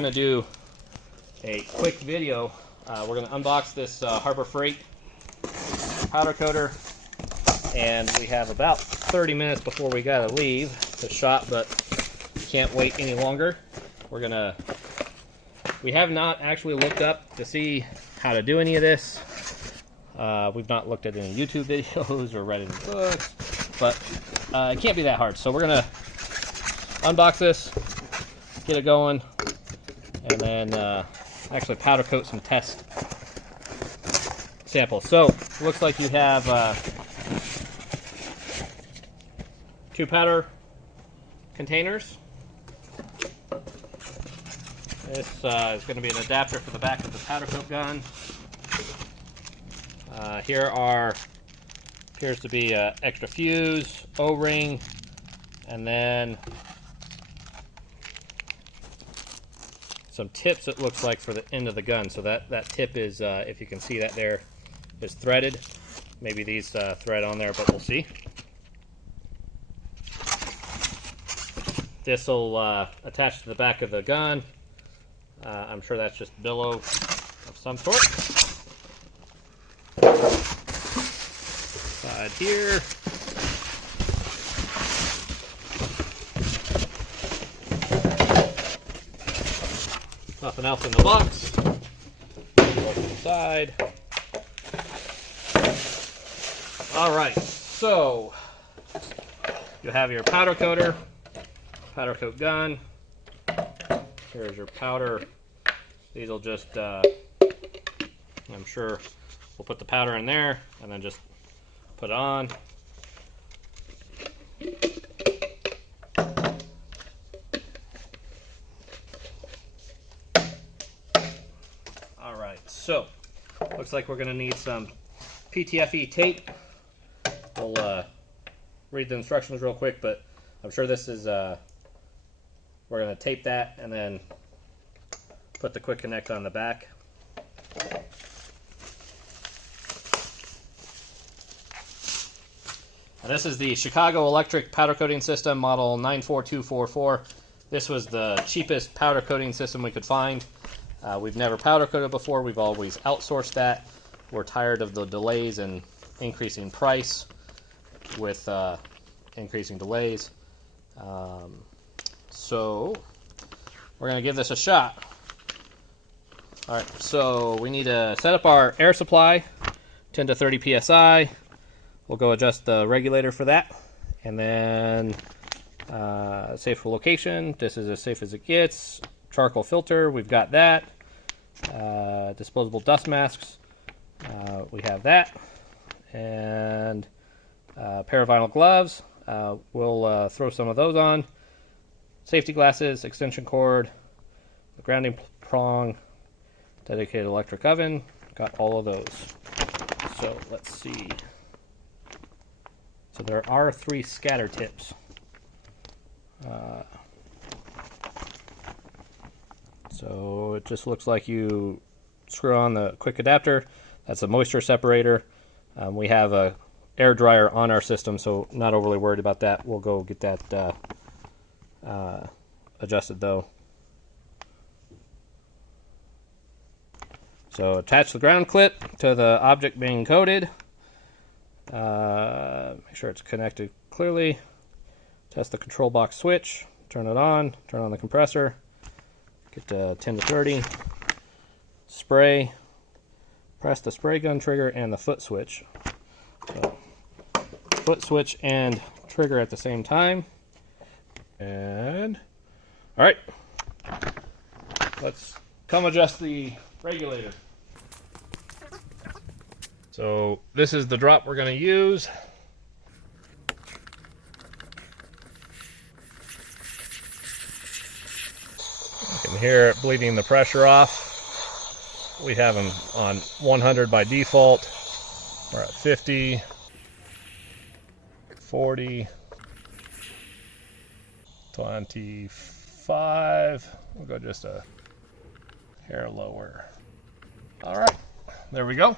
going to do a quick video. We're going to unbox this Harbor Freight powder coater, and we have about 30 minutes before we got to leave the shop, but can't wait any longer. We have not actually looked up to see how to do any of this. We've not looked at any YouTube videos or read any books, but it can't be that hard. So we're going to unbox this, get it going, and then actually powder coat some test samples. So looks like you have 2 powder containers. This is going to be an adapter for the back of the powder coat gun. Here appears to be an extra fuse, O-ring, and then some tips, it looks like, for the end of the gun. So that tip is, if you can see that there, is threaded. Maybe these thread on there, but we'll see. This will attach to the back of the gun. I'm sure that's just billow of some sort. Side here. Nothing else in the box. Open the side. Alright, so you have your powder coater, powder coat gun. Here's your powder. These will just, I'm sure we'll put the powder in there and then just put it on. Alright, so looks like we're going to need some PTFE tape. We'll read the instructions real quick, but I'm sure this is, we're going to tape that and then put the quick connect on the back. And this is the Chicago Electric powder coating system, model 94244. This was the cheapest powder coating system we could find. We've never powder coated before. We've always outsourced that. We're tired of the delays and increasing price with increasing delays. So we're going to give this a shot. Alright, so we need to set up our air supply, 10 to 30 psi. We'll go adjust the regulator for that. And then safe location, this is as safe as it gets. Charcoal filter, we've got that. Disposable dust masks, we have that. And a pair of vinyl gloves, we'll throw some of those on. Safety glasses, extension cord, the grounding prong, dedicated electric oven, got all of those. So let's see. So there are 3 scatter tips. So it just looks like you screw on the quick adapter. That's a moisture separator. We have a air dryer on our system, so not overly worried about that. We'll go get that adjusted though. So attach the ground clip to the object being coated. Make sure it's connected clearly. Test the control box switch. Turn it on. Turn on the compressor. Get to 10 to 30. Spray. Press the spray gun trigger and the foot switch. So, foot switch and trigger at the same time. And alright. Let's come adjust the regulator. So this is the drop we're going to use. You can hear it bleeding the pressure off. We have them on 100 by default. We're at 50, 40, 25. We'll go just a hair lower. All right, there we go.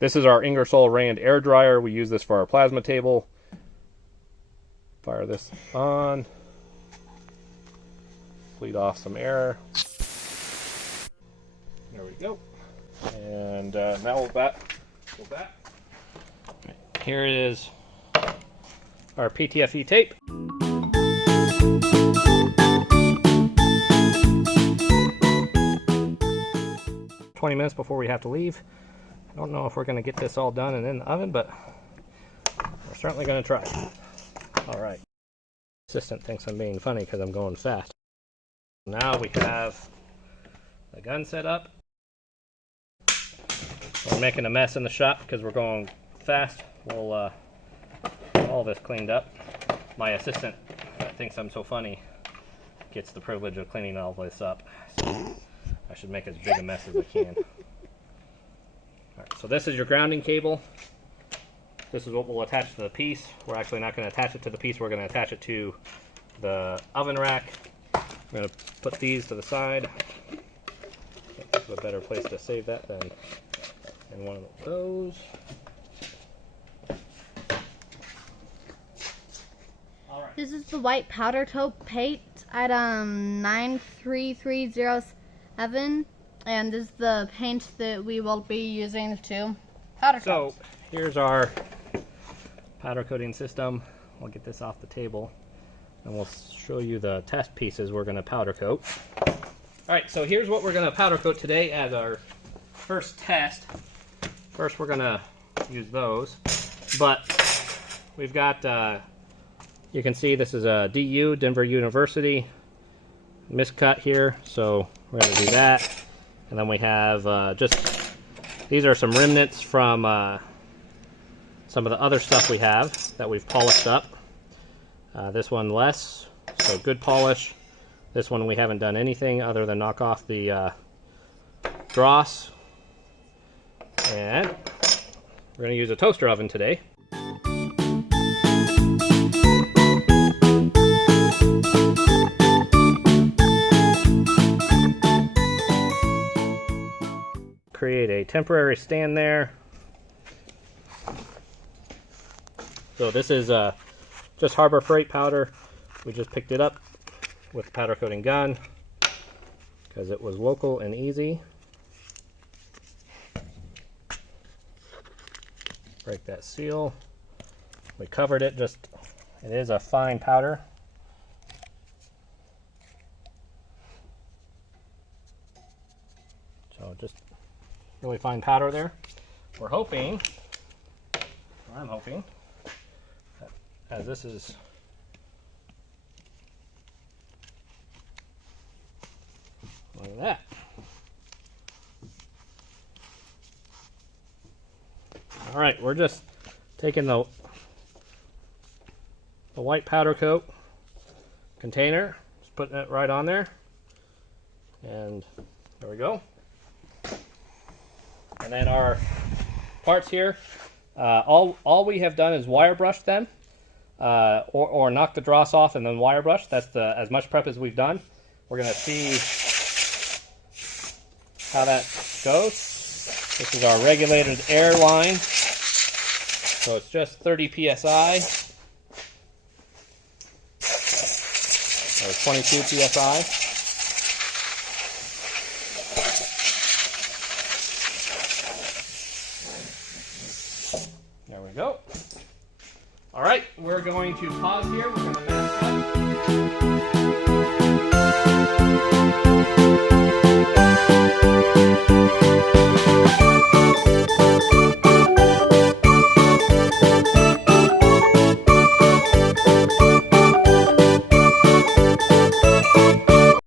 This is our Ingersoll Rand air dryer. We use this for our plasma table. Fire this on. bleed off some air. There we go. And now we'll go back. Here is our PTFE tape. 20 minutes before we have to leave. I don't know if we're going to get this all done and in the oven, but we're certainly going to try. All right. Assistant thinks I'm being funny because I'm going fast. Now we have the gun set up. We're making a mess in the shop because we're going fast. We'll get all this cleaned up. My assistant that thinks I'm so funny gets the privilege of cleaning all this up. So I should make as big a mess as I can. Alright, so this is your grounding cable. This is what we'll attach to the piece. We're actually not going to attach it to the piece, we're going to attach it to the oven rack. I'm going to put these to the side. This is a better place to save that than in one of those. Alright. This is the white Powdercoat paint item 93307, and this is the paint that we will be using to powder coat. So here's our powder coating system. I'll get this off the table and we'll show you the test pieces we're going to powder coat. Alright, so here's what we're going to powder coat today as our first test. First we're going to use those, but we've got you can see this is a DU, Denver University miscut here, so we're going to do that. And then we have these are some remnants from some of the other stuff we have that we've polished up. This one less, so good polish. This one we haven't done anything other than knock off the dross. And we're going to use a toaster oven today. Create a temporary stand there. So this is just Harbor Freight powder. We just picked it up with the powder coating gun because it was local and easy. Break that seal. We covered it, it is a fine powder. So just really fine powder there. We're hoping, or I'm hoping, that as this is like that. All right, we're just taking the white powder coat container, just putting it right on there, and there we go. And then our parts here, all we have done is wire brush them, or knock the dross off and then wire brush. That's as much prep as we've done. We're going to see how that goes. This is our regulated air line. So it's just 30 psi, or 22 psi. There we go. All right, we're going to pause here. We're going to mask up.